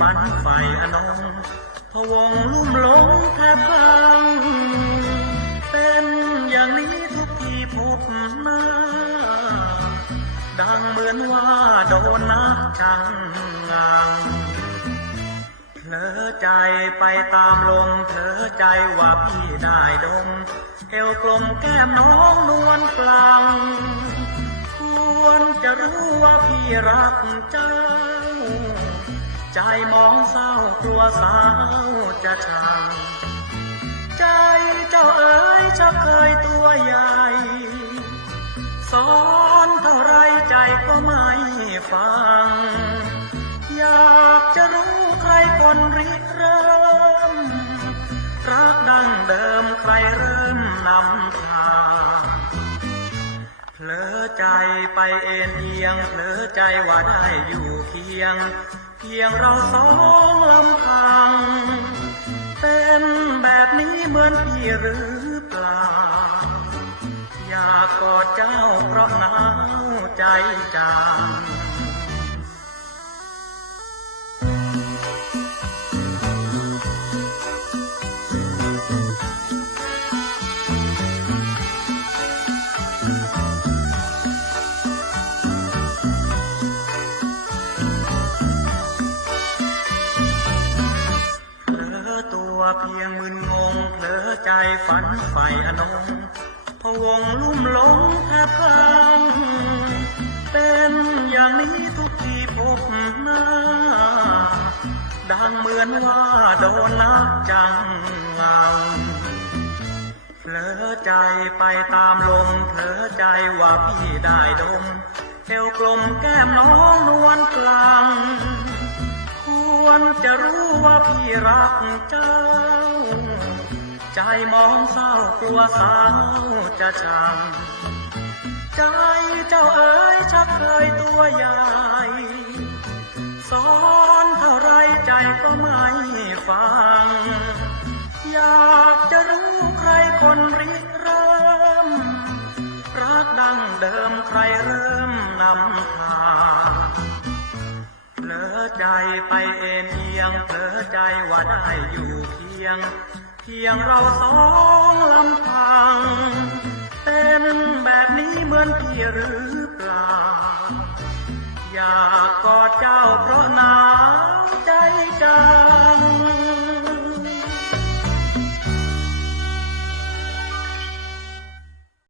มันไฟอนงพะวงลุ่มหลงแทบพัง เป็นอย่างนี้ทุกทีพบหน้า ดังเหมือนว่าโดนนักจังงังเผลอใจไปตามลมเผลอใจว่าพี่ได้ดมเอวกลมแก้มน้องนวลกลางควรจะรู้ว่าพี่รักเจ้า ใจมองเศร้ากลัวสาวจะชัง ใจเจ้าเอ๋ยชักเคยตัวใหญ่ สอนเท่าไรใจก็ไม่ฟัง อยากจะรู้ใครคนริเริ่ม รักดั้งเดิมใครเริ่มนำทางเผลอใจไปเอ็นเอียงเผลอใจว่าได้อยู่เพียง พียงเราสองลำพัง เป็นแบบนี้เหมือนพี่หรือเปล่า อยากกอดเจ้าเพราะหนาวใจจาง เพียงมึนงงเผลอใจฝันใฝ่อนงพวงลุ่มหลงแทบพังเป็นอย่างนี้ทุกทีพบหน้า ดังเหมือนว่าโดนนักจังเงาเผลอใจไปตามลมเผลอใจว่าพี่ได้ดมเอวกลมแก้มน้องนวลกลาง วรจะรู้ว่าพี่รักเจ้า ใจมองเศร้ากลัวสาวจะชังใจเจ้าเอ๋ยชักเคยตัวใหญ่สอนเท่าไรใจก็ไม่ฟัง อยากจะรู้ใครคนริเริ่ม รักดังเดิมใครเริ่มนำทาง อใจไปเอ็นเอียงเผลอใจว่าได้อยู่เพียง เพียงเราสองลำพัง เป็นแบบนี้เหมือนพี่หรือเปล่า อยากกอดเจ้าเพราะหนาวใจจัง